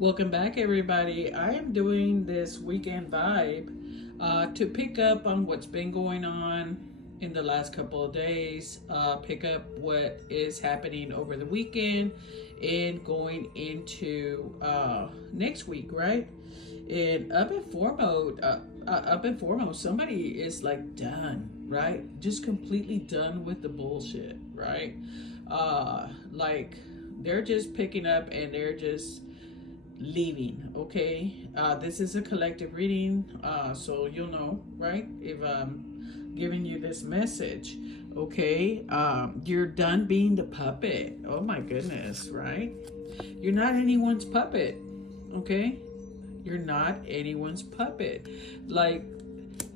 Welcome back, everybody. I am doing this weekend vibe to pick up on what's been going on in the last couple of days, pick up what is happening over the weekend, and going into next week, right? And up and foremost, somebody is like done, right? Just completely done with the bullshit, right? Like they're just picking up and they're just leaving. Okay, this is a collective reading, so you'll know, right, if I'm giving you this message. Okay, you're done being the puppet. Oh my goodness, right? You're not anyone's puppet. Okay, you're not anyone's puppet. Like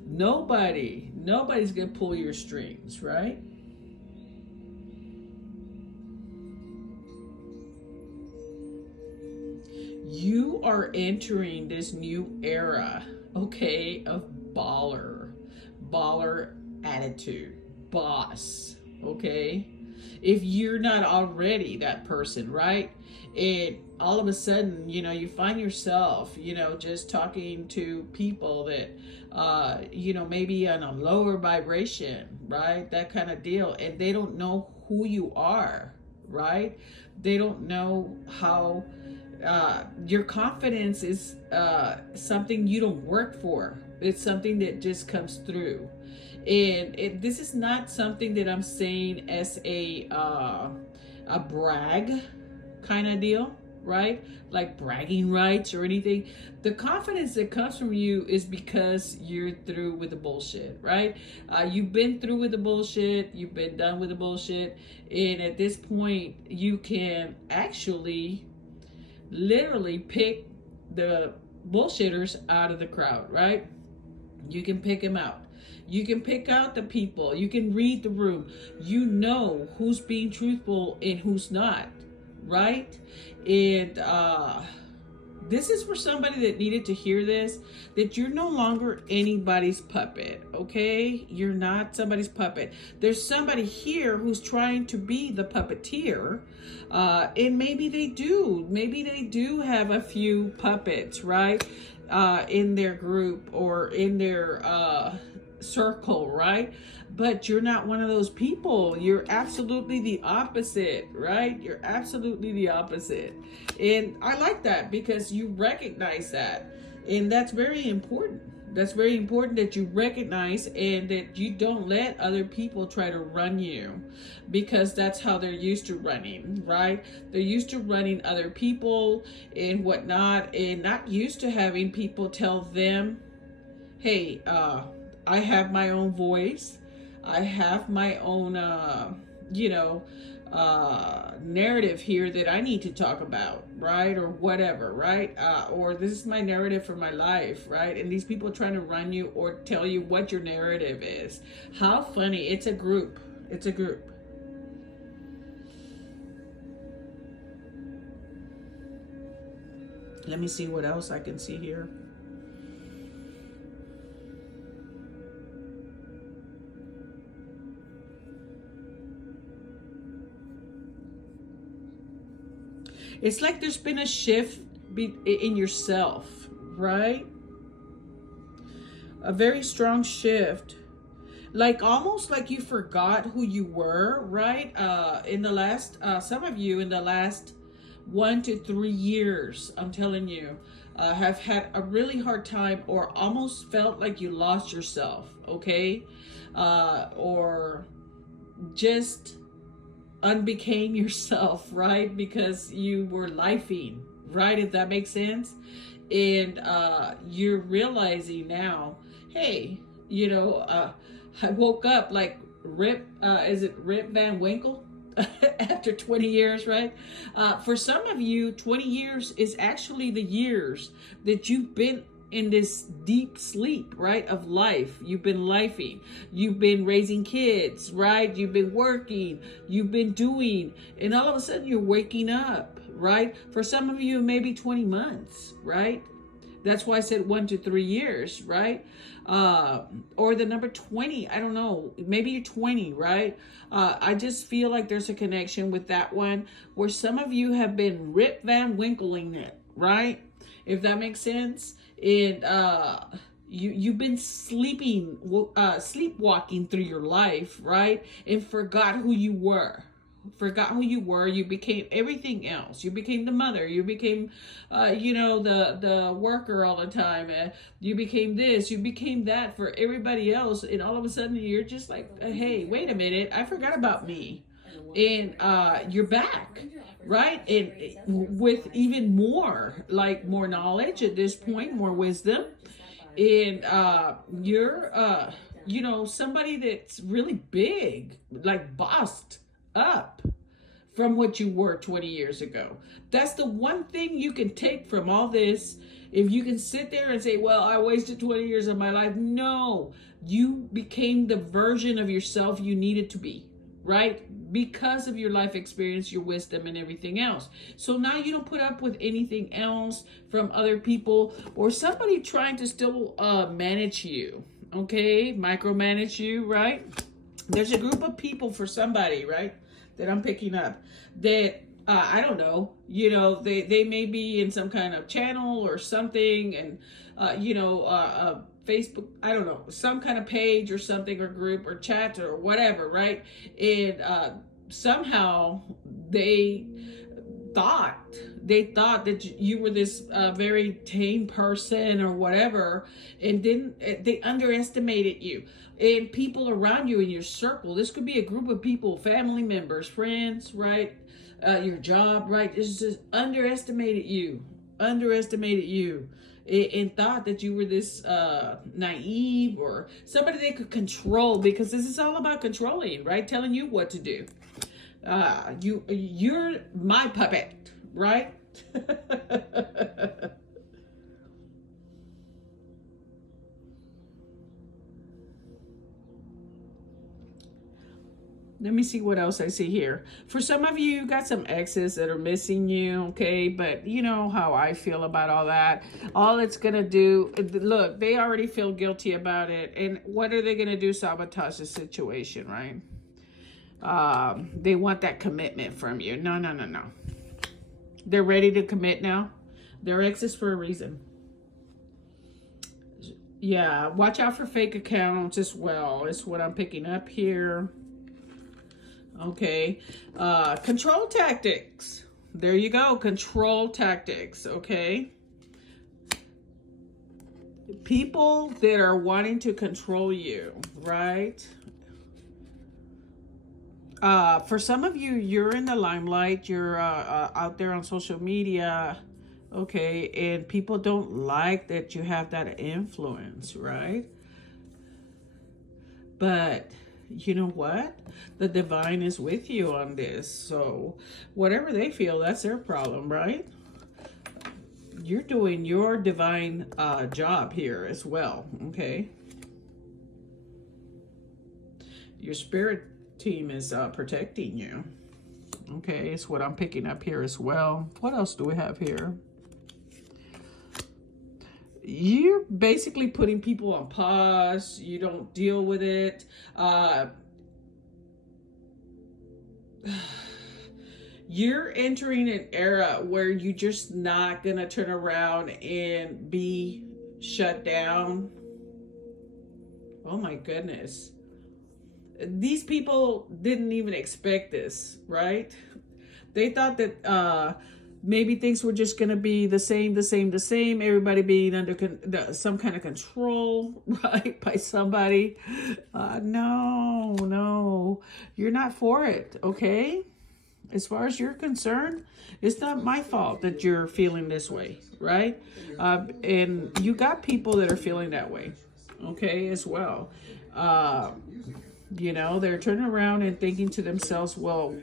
nobody's gonna pull your strings, right? You are entering this new era, okay, of baller attitude, boss, okay? If you're not already that person, right? And all of a sudden, you find yourself, just talking to people that, maybe on a lower vibration, right? That kind of deal. And they don't know who you are, right? They don't know how your confidence is something you don't work for. It's something that just comes through, and this is not something that I'm saying as a brag kind of deal, right? Like bragging rights or anything. The confidence that comes from you is because you're through with the bullshit, right? You've been through with the bullshit. You've been done with the bullshit, and at this point, you can actually literally pick the bullshitters out of the crowd, right? You can pick them out. You can pick out the people. You can read the room. You know who's being truthful and who's not, right? And this is for somebody that needed to hear this, that you're no longer anybody's puppet, okay? You're not somebody's puppet. There's somebody here who's trying to be the puppeteer, and maybe they do have a few puppets, right? In their group or in their circle, right? But you're not one of those people. You're absolutely the opposite, right? You're absolutely the opposite. And I like that because you recognize that. And that's very important. That's very important that you recognize and that you don't let other people try to run you, because that's how they're used to running, right? They're used to running other people and whatnot, and not used to having people tell them, hey, I have my own voice. I have my own, narrative here that I need to talk about, right? Or whatever, right? Or this is my narrative for my life, right? And these people trying to run you or tell you what your narrative is. How funny. It's a group. It's a group. Let me see what else I can see here. It's like there's been a shift in yourself, right? A very strong shift. Like almost like you forgot who you were, right? In the last, some of you in the last 1 to 3 years, I'm telling you, have had a really hard time or almost felt like you lost yourself, okay? Or just unbecame yourself, right? Because you were lifing, right? If that makes sense. And you're realizing now, hey, I woke up like is it Rip Van Winkle? After 20 years, right? For some of you, 20 years is actually the years that you've been in this deep sleep, right, of life. You've been lifing. You've been raising kids, right? You've been working. You've been doing. And all of a sudden you're waking up, right? For some of you, maybe 20 months, right? That's why I said 1 to 3 years, right? Or the number 20, I don't know. Maybe you're 20, right? I just feel like there's a connection with that one where some of you have been Rip Van Winkling it, right? If that makes sense. And you've been sleepwalking through your life, right? And forgot who you were. You became everything else. You became the mother. You became the worker all the time. You became this, you became that for everybody else, and all of a sudden you're just like, hey, wait a minute, I forgot about me. And you're back, right? And with even more, like, more knowledge at this point, more wisdom. And you're somebody that's really big, like bossed up from what you were 20 years ago. That's the one thing you can take from all this. If you can sit there and say, well, I wasted 20 years of my life. No, you became the version of yourself you needed to be, right? Because of your life experience, your wisdom, and everything else. So now you don't put up with anything else from other people or somebody trying to still manage you, okay? Micromanage you, right? There's a group of people for somebody, right, that I'm picking up that, I don't know, they may be in some kind of channel or something, and, Facebook, I don't know, some kind of page or something, or group or chat or whatever, right? And somehow they thought that you were this very tame person or whatever, and they underestimated you. And people around you in your circle, this could be a group of people, family members, friends, right? Your job, right? It's just underestimated you, and thought that you were this naive or somebody they could control, because this is all about controlling, right? Telling you what to do. You're my puppet, right? Let me see what else I see here. For some of you, you got some exes that are missing you, okay? But you know how I feel about all that. All it's going to do, look, they already feel guilty about it. And what are they going to do? Sabotage the situation, right? They want that commitment from you. No. They're ready to commit now. They're exes for a reason. Yeah, watch out for fake accounts as well. Is what I'm picking up here. Okay, control tactics. There you go, control tactics, okay? People that are wanting to control you, right? For some of you, you're in the limelight, you're out there on social media, okay? And people don't like that you have that influence, right? But you know what? The divine is with you on this. So whatever they feel, that's their problem, right? You're doing your divine job here as well, okay? Your spirit team is protecting you. Okay, it's what I'm picking up here as well. What else do we have here? You're basically putting people on pause. You don't deal with it. You're entering an era where you're just not going to turn around and be shut down. Oh my goodness. These people didn't even expect this, right? They thought that maybe things were just going to be the same. Everybody being under some kind of control, right, by somebody. No, you're not for it, okay? As far as you're concerned, it's not my fault that you're feeling this way, right? And you got people that are feeling that way, okay, as well. They're turning around and thinking to themselves, well,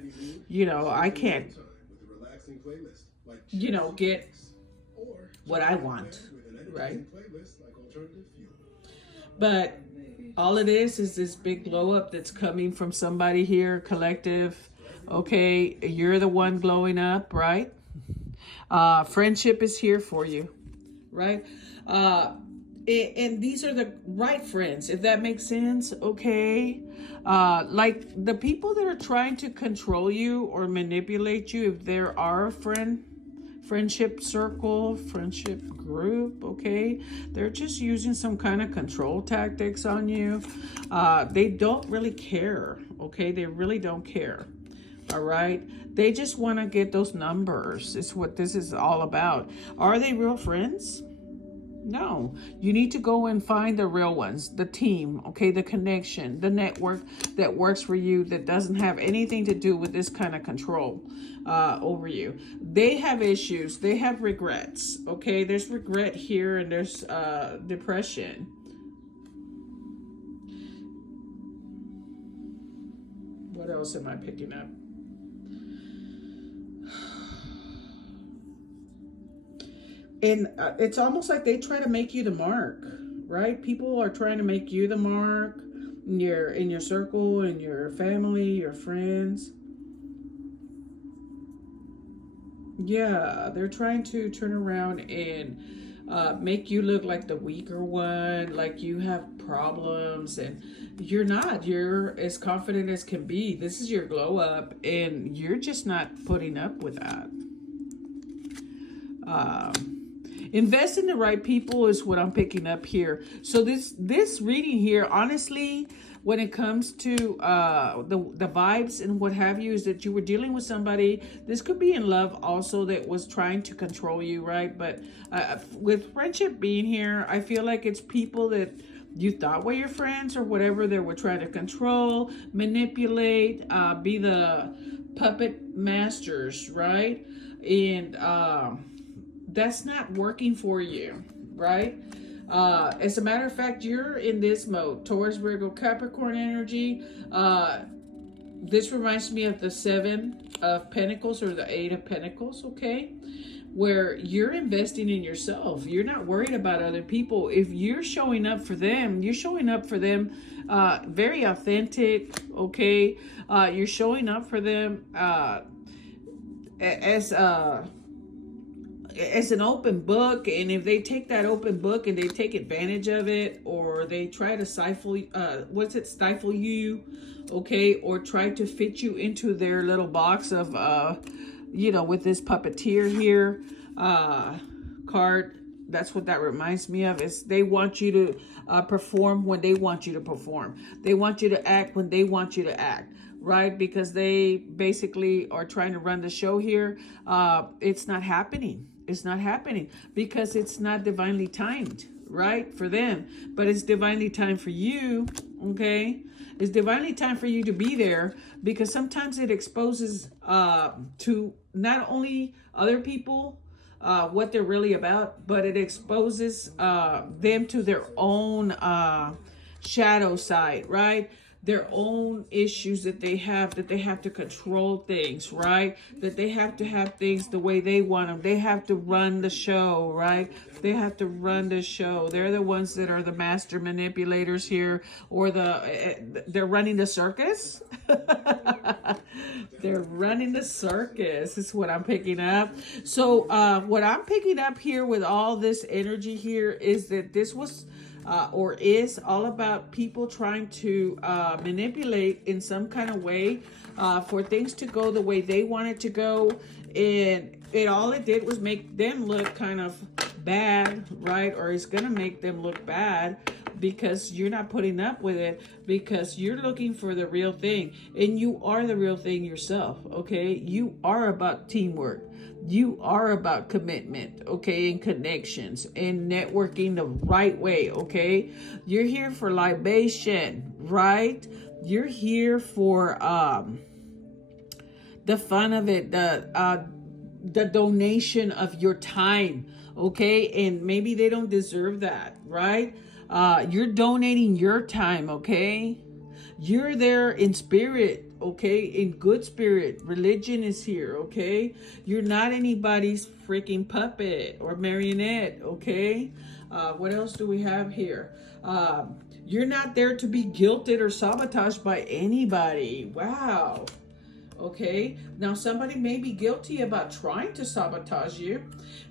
I can't get what I want, right? But all it is this big glow up that's coming from somebody here, collective. Okay, you're the one glowing up, right? Friendship is here for you, right? And these are the right friends, if that makes sense, okay? Like the people that are trying to control you or manipulate you, if there are a friend friendship circle, friendship group, okay? They're just using some kind of control tactics on you. They don't really care, okay? They really don't care, all right? They just want to get those numbers. It's what this is all about. Are they real friends? No, you need to go and find the real ones, the team, okay, the connection, the network that works for you, that doesn't have anything to do with this kind of control over you. They have issues, they have regrets, okay? There's regret here, and there's depression. What else am I picking up? And it's almost like they try to make you the mark, right? People are trying to make you the mark in your circle, in your family, your friends. Yeah, they're trying to turn around and make you look like the weaker one, like you have problems, and you're not. You're as confident as can be. This is your glow up, and you're just not putting up with that. Invest in the right people is what I'm picking up here. So this reading here, honestly, when it comes to the vibes and what have you, is that you were dealing with somebody. This could be in love also, that was trying to control you, right? But with friendship being here, I feel like it's people that you thought were your friends or whatever, that were trying to control, manipulate, be the puppet masters, right? And that's not working for you, right? As a matter of fact, you're in this mode, Taurus, Virgo, Capricorn energy. This reminds me of the 7 of Pentacles or the 8 of Pentacles, okay? Where you're investing in yourself. You're not worried about other people. If you're showing up for them, you're showing up for them very authentic, okay? You're showing up for them as an open book, and if they take that open book and they take advantage of it, or they try to stifle you, okay, or try to fit you into their little box of with this puppeteer here card, that's what that reminds me of. Is they want you to perform when they want you to perform. They want you to act when they want you to act, right? Because they basically are trying to run the show here. It's not happening. It's not happening because it's not divinely timed, right? For them, but it's divinely timed for you, okay? It's divinely timed for you to be there, because sometimes it exposes to not only other people what they're really about, but it exposes them to their own shadow side, right? Their own issues that they have to control things, right? That they have to have things the way they want them. They have to run the show, right? They have to run the show. They're the ones that are the master manipulators here, or they're running the circus. They're running the circus is what I'm picking up. So what I'm picking up here with all this energy here is that this was or is all about people trying to manipulate in some kind of way for things to go the way they want it to go. And all it did was make them look kind of bad, right? Or it's going to make them look bad because you're not putting up with it, because you're looking for the real thing. And you are the real thing yourself, okay? You are about teamwork. You are about commitment, okay, and connections and networking the right way, okay? You're here for libation, right? You're here for the fun of it, the donation of your time, okay? And maybe they don't deserve that, right? You're donating your time, okay? You're there in spirit, okay? In good spirit. Religion is here, okay? You're not anybody's freaking puppet or marionette, okay? What else do we have here? You're not there to be guilted or sabotaged by anybody. Wow. Okay, now somebody may be guilty about trying to sabotage you.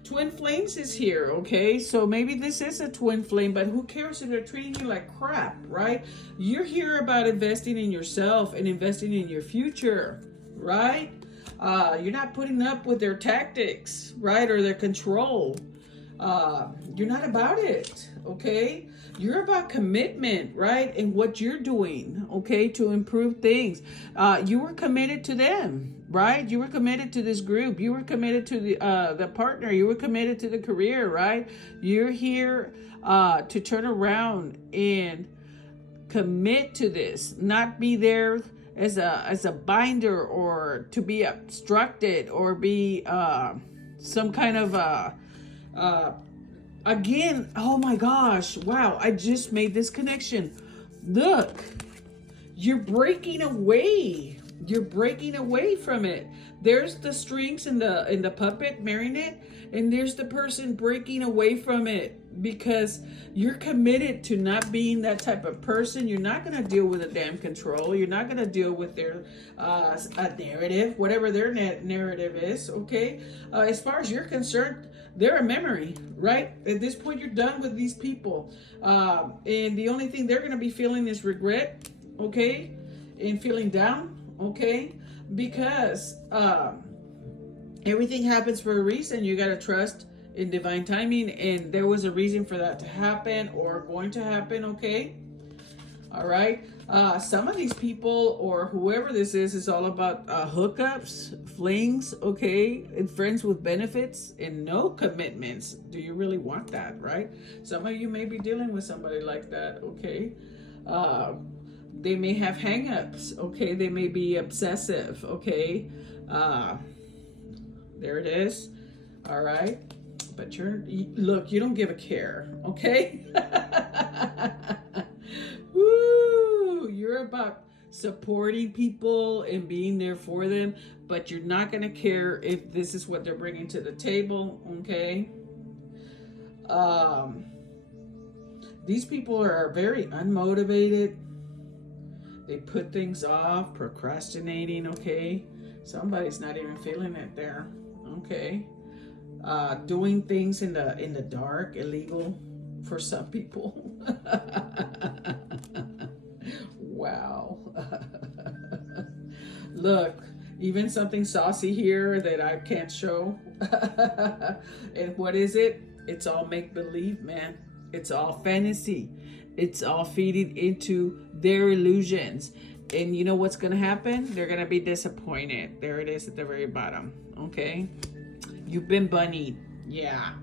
Twin flames is here, okay? So maybe this is a twin flame, but who cares if they're treating you like crap, right? You're here about investing in yourself and investing in your future, right? You're not putting up with their tactics, right? Or their control. You're not about it, okay? You're about commitment, right? And what you're doing, okay, to improve things. You were committed to them, right? You were committed to this group. You were committed to the partner. You were committed to the career, right? You're here to turn around and commit to this, not be there as a binder or to be obstructed or be some kind of again, oh my gosh, wow, I just made this connection. Look, you're breaking away. You're breaking away from it. There's the strings in the puppet marionette, and there's the person breaking away from it because you're committed to not being that type of person. You're not going to deal with a damn control. You're not going to deal with their a narrative, whatever their narrative is, okay? As far as you're concerned, they're a memory, right? At this point, you're done with these people. And the only thing they're going to be feeling is regret, okay? And feeling down, okay? Because everything happens for a reason. You got to trust in divine timing, and there was a reason for that to happen or going to happen, okay? All right. Some of these people or whoever this is all about hookups, flings, okay, and friends with benefits and no commitments. Do you really want that, right? Some of you may be dealing with somebody like that, okay? They may have hang-ups, okay? They may be obsessive, okay? There it is. All right. But look, you don't give a care, okay? Woo! You're about supporting people and being there for them, but you're not going to care if this is what they're bringing to the table, okay? These people are very unmotivated. They put things off, procrastinating, okay? Somebody's not even feeling it there, okay? Doing things in the dark, illegal for some people. Wow. Look, even something saucy here that I can't show. And what is it? It's all make-believe, man. It's all fantasy. It's all feeding into their illusions. And you know what's going to happen? They're going to be disappointed. There it is at the very bottom. Okay? You've been bunnied. Yeah.